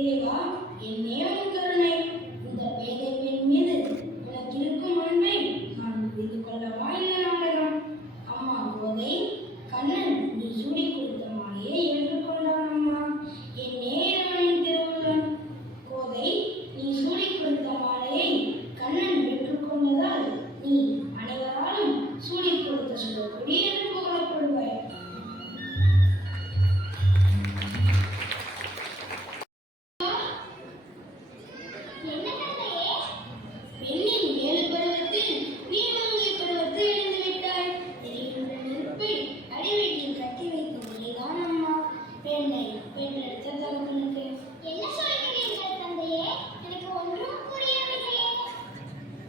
இறைவா, என்னே உன் கருணை. இந்த பேதை பெண் மீது உனக்கு இருக்கும் அன்பை நான் புரிந்து கொள்ளவா இந்த நாடகம்? அம்மா கோதை, கண்ணன் நீ சூடி கொடுத்த மாலையை ஏற்றுக்கொண்டான் அம்மா. என்னே இறைவனின் திருவுள்ளம். கோதை, நீ சூடி கொடுத்த மாலையை கண்ணன் ஏற்றுக்கொண்டதால் நீ அனைவராலும் சூடி கொடுத்த சுடற்கொடி என்று புகழப்படுவாய்.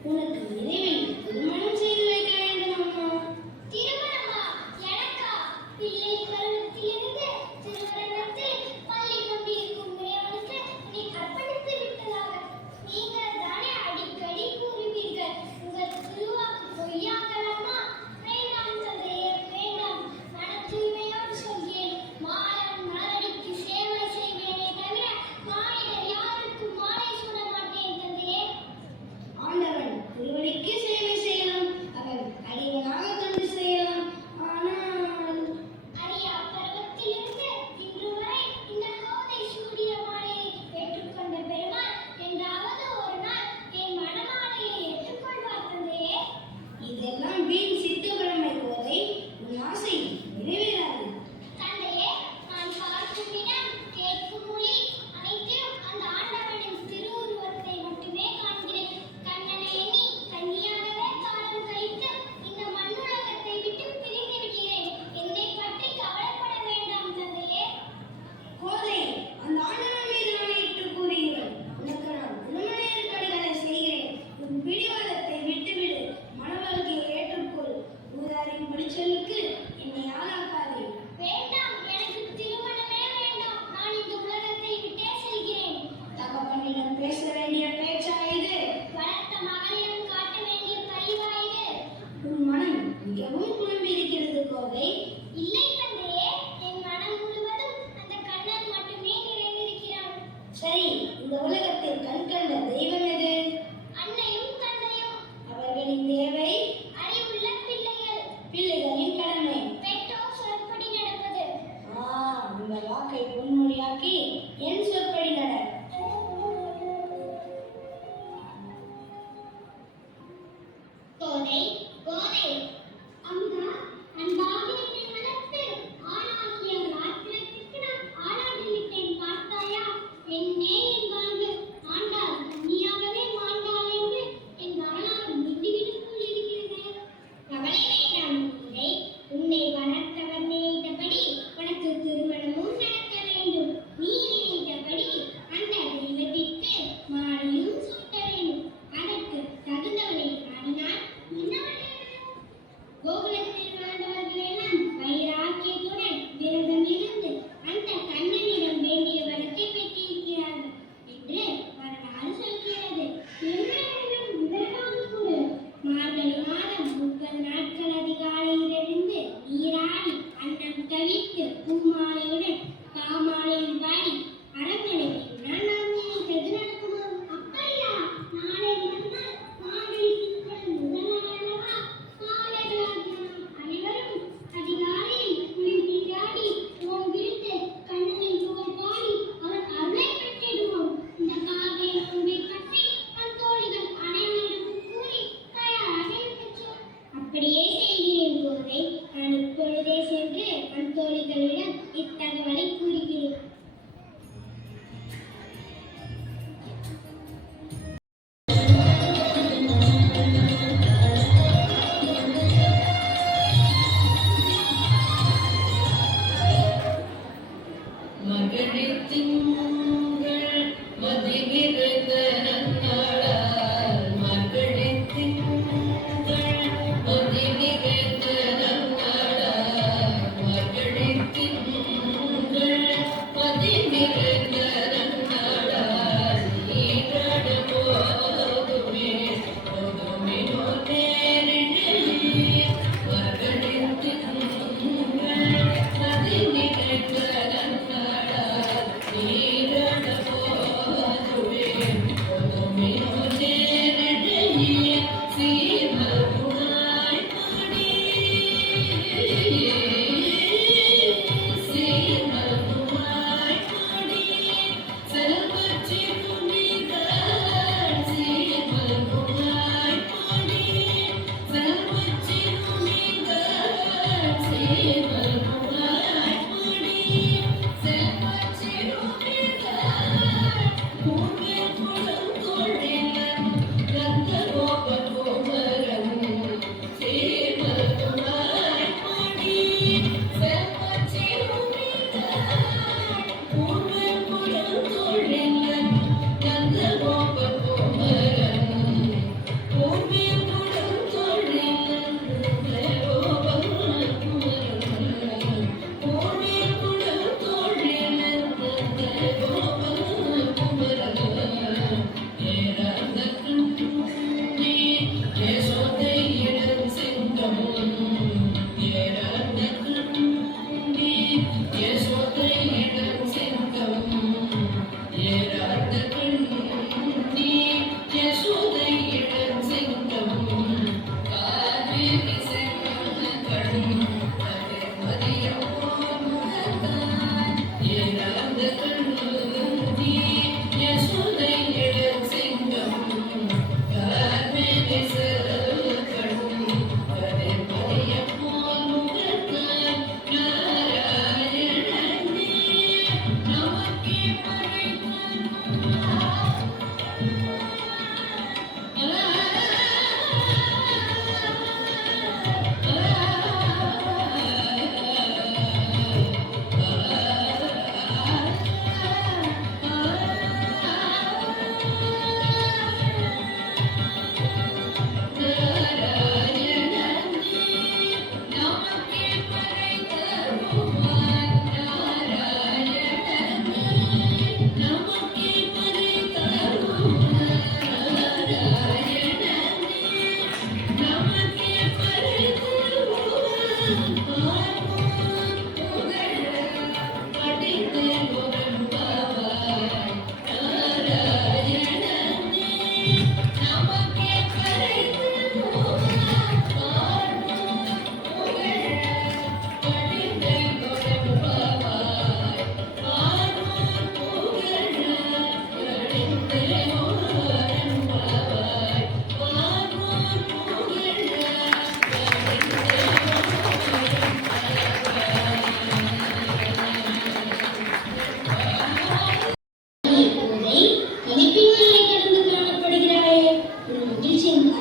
உனக்கு விரைவில் திருமணம் செய்து வைக்க வேண்டும் அம்மா. திருமணமா? எனக்கா? பிள்ளை பருவத்திலிருந்து திருமணத்தில் பள்ளி கொண்டிருக்கும் இறைவனுக்கு நீ அர்ப்பணித்து விட்டதாக நீங்கள் தானே அடிக்கடி கூறுவீர்கள். உங்கள் திருவாக்கு பொய்யாக்கலாமா? வேண்டாம் தந்தையே, வேண்டாம். மன தூய்மையோடு சொல்கிறேன். மாறன் மலரடிக்கு சேவை செய்வேனே தவிர மாலைகள் யாருக்கும் மாலை சூட மாட்டேன் தந்தையே. ஆண்டவன் திருவடிக்கு சேவை செய்யலாம், அவன் அடியவனாக தொண்டு செய்யலாம். ஆனால் அரியா பருவத்திலிருந்து இன்று வரை இந்த கோதை சூடிய மாலையை ஏற்றுக்கொண்ட பெருமாள் என்றாவது ஒரு நாள் என் மணமாலையை ஏற்றுக்கொள்வார் தந்தையே. இதெல்லாம் வீண் சித்தப்பிரமை கோதை. உன் ஆசை நிறைவேறாது. தந்தையே, நான் பார்க்கும் இடம், கேட்கும் மொழி அனைத்திலும் அந்த ஆண்டவனின் திருவுருவத்தை மட்டுமே காண்கிறேன். கண்ணனை எண்ணி கன்னியாகவே காலம் கழித்து இந்த மண்ணுலகத்தை விட்டு பிரிந்து விடுகிறேன். என்னை பற்றி கவலைப்பட வேண்டாம் தந்தையே. கோதை, அந்த ஆண்டவன் மீது ஆணையிட்டு கூறுகிறேன். உனக்கு நான் திருமண ஏற்பாடுகளை செய்கிறேன். உன் பிடிவாதத்தை விட்டுவிடு. மன வாழ்க்கையை ஏற்றுக்கொள். ஊராரின் படிச்சொல்லுக்கு என்னை ஆளாக்காதே. வேண்டாம், எனக்கு திருமணமே வேண்டாம். நான் இந்த உலகத்தை விட்டே செல்கிறேன். தகப்பனிடம் பேச வேண்டிய பேச்சா இது? வளர்த்த மகளிடம் காட்ட வேண்டிய பரிவா இது? உன் மனம் மிகவும் குழம்பியிருக்கிறது கோதை. இல்லை தந்தையே, என் மனம் முழுவதும் அந்த கண்ணன் மட்டுமே நிறைந்திருக்கிறான். சரி, இந்த உலகத்தில் கண் கண்ட தெய்வம் எது? அன்னையும் தந்தையும். அவர்களின் தேவை அறிவுள்ள பிள்ளைகள். பிள்ளைகளின் கடமை. பெற்றோர் சொற்படி நடப்பது. இந்த வாக்கை பொன்மொழியாக்கி என் சொற்படி நட. கோதை, கோதை, அம்மா, அன்பாகிய என் மனத்தில் ஆளாகிய ராத்திரத்திற்கு நான் ஆளாகி விட்டேன் பார்த்தாயா? என்னே என் வாழ்வு ஆண்டாள் கன்னியாகவே மாண்டாள் என்று என் வரலாறு மிட்டிவிட்டுக் கொண்டிருக்கிறது. கவலை வேண்டாம் கோதை, உன்னை வளர்த்தவர் நினைத்தபடி உனக்கு திருமணமும் நடக்க வேண்டும். நீ நினைத்தபடி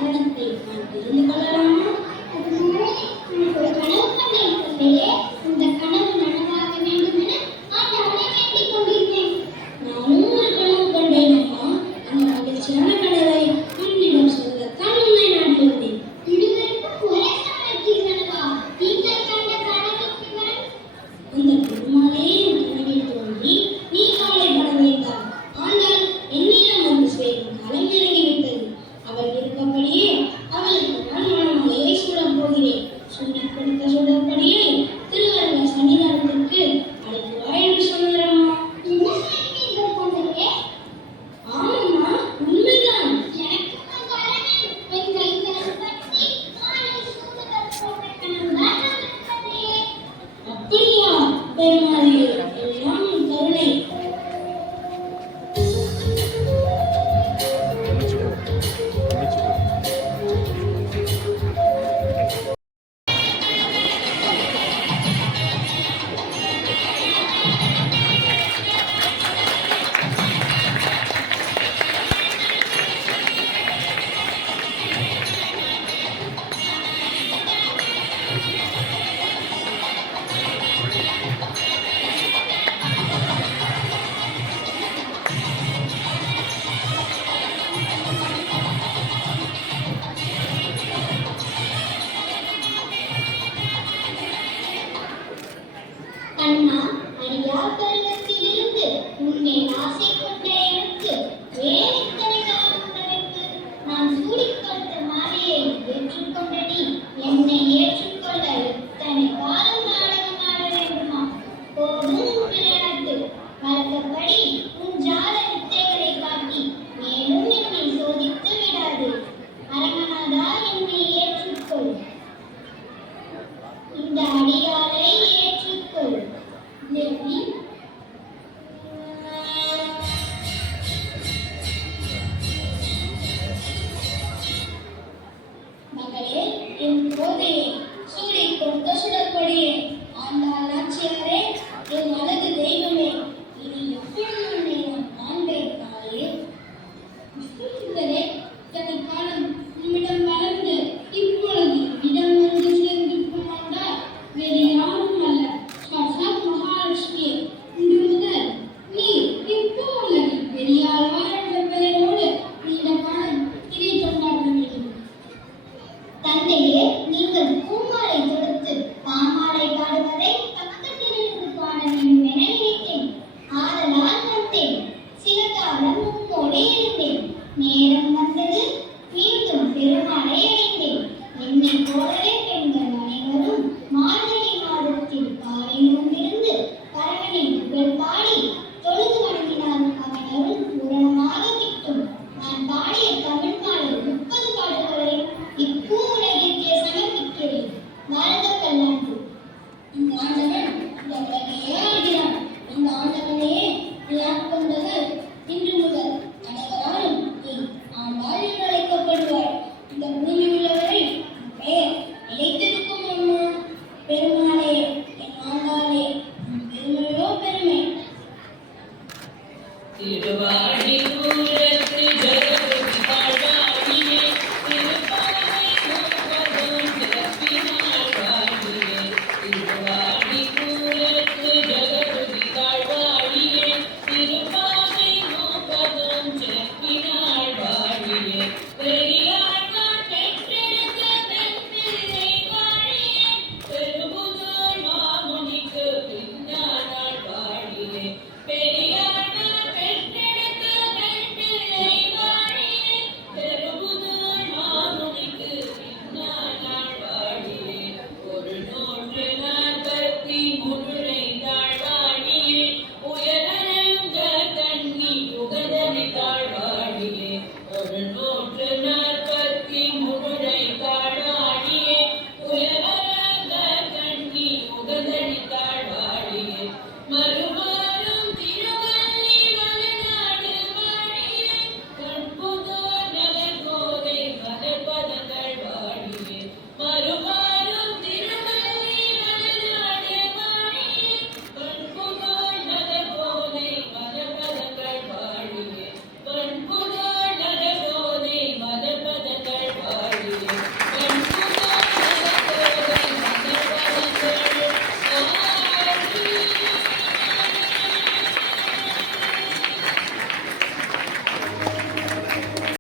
காரணத்தை நான் தெரிந்து கொள்ளலாமா? அதனாலே உனக்கு ஒரு கனவு கண்டேன் தந்தையே. இந்த கனவு நனவாக வேண்டும் என ஆண்டவனை வேண்டிக் கொண்டிருந்தேன். நானும் ஒரு கனவு கண்டேன் அம்மா. அந்த மகிழ்ச்சியான கனவை உன்னிடம் சொல்லத்தான் உன்னை நாடியுள்ளேன். இருவருக்கும் ஒரே சமயத்தில் கனவா? நீங்கள் கண்ட கனவின் விவரம்? அந்த பெருமாளே என் கனவில் தோன்றி நீ கவலைப்பட வேண்டாம், ஆனால் என்னிடம் வந்து சேரும் காலம் நெருங்கிவிட்டது. அவள் இருப்பபடியே அவளுக்கு நான் மணமாலையை சூடப் போகிறேன். சூடிக் கொடுத்த சூடப்படியே திருவரங்க சன்னிதானத்திற்கு அழைத்து வா என்று சொன்னாரம்மா. என்ன செய்கிறீர்கள் தந்தையே? ஆமம்மா, உண்மைதான். எனக்கும் அந்த அரணன் என் கைகளை பற்றி மாலை சூடுதல் போன்ற கனவுதான் வந்தது தந்தையே. அப்படியா? பெருமாளே, எல்லாம் உன் கருணை. அண்ணா, அறியா பருவத்திலிருந்து உன்னை ஆசை கொண்ட எனக்கு ஏன் இத்தனை காலம் தவிர்த்து? நான் சூடிக் கொடுத்த மாலையை ஏற்றுக்கொண்ட நீ என்னை ஏற்றுக்கொள்ள இத்தனை காலம் நாடகம் ஆட வேண்டுமா? போதும் உன் விளையாட்டு. வழக்கப்படி உன் ஜால வித்தைகளை காட்டி மேலும் என்னை சோதித்து விடாது. அரங்கநாதா, என்னை ஏற்றுக்கொள். இந்த அடியாளை ஏற்றுக்கொள். தேவி, மகளே, என் கோதையே, சூடிக் கொடுத்த சுடற்படியே, ஆண்டாள் நாச்சியாரே, என் அழகு தெய்வமே, இனி எப்பொழுது உன்னை நான் காண்பேன் தாயே? விஸ்வரூபரே, இத்தனை காலம் உம்மிடம் வளர்ந்து இப்பொழுது இடம் வந்து சேர்ந்திருக்கும் ஆண்டாள் வேறு யாரும் அல்ல, சாட்சாத் மகாலட்சுமியே. இன்று முதல் நீ இப்போ உலகில் பெரியாழ்வார் என்ற பெயரோடு நீண்ட காலம் இதை கொண்டாட வேண்டும். தந்தையே, நீங்கள் பூமாலை தொடுத்து பாமாலை பாடுவதை பக்கத்திலிருந்து காண வேண்டும் என நினைத்தேன். ஆதலால் வந்தேன். சில காலம் உம்மோடு இருந்தேன். நேரம் வந்தது, மீண்டும் பெருமாளை அடைந்தேன். என்னை போலவே பெண்கள் அனைவரும் மார்கழி மாதத்தில் காலை நோன்பிருந்து பரவனின் புகழ் பாடி தொழுது வணங்கினால் அவன் அருள் பூரணமாக கிட்டும். நான் பாடிய தமிழ் மாலை 30 பாடல்களை இப்பூ உலகிற்கே சமர்ப்பிக்கிறேன். வாழ்க பல்லாண்டு. இந்த ஆண்டவன் இந்த உலகையே ஆள்கிறான். இந்த ஆண்டவனையே நீ ஆட்கொண்டது இன்று முதல் அனைவராலும் நீ ஆண்டாள் என்று அழைக்கப்படுவாய். இந்த பூமி உள்ளவரை உன் பெயர் நிலைத்திருக்கும் அம்மா. பெருமாளே, என் ஆண்டாளே, உன் பெருமையோ பெருமை. திருவாடி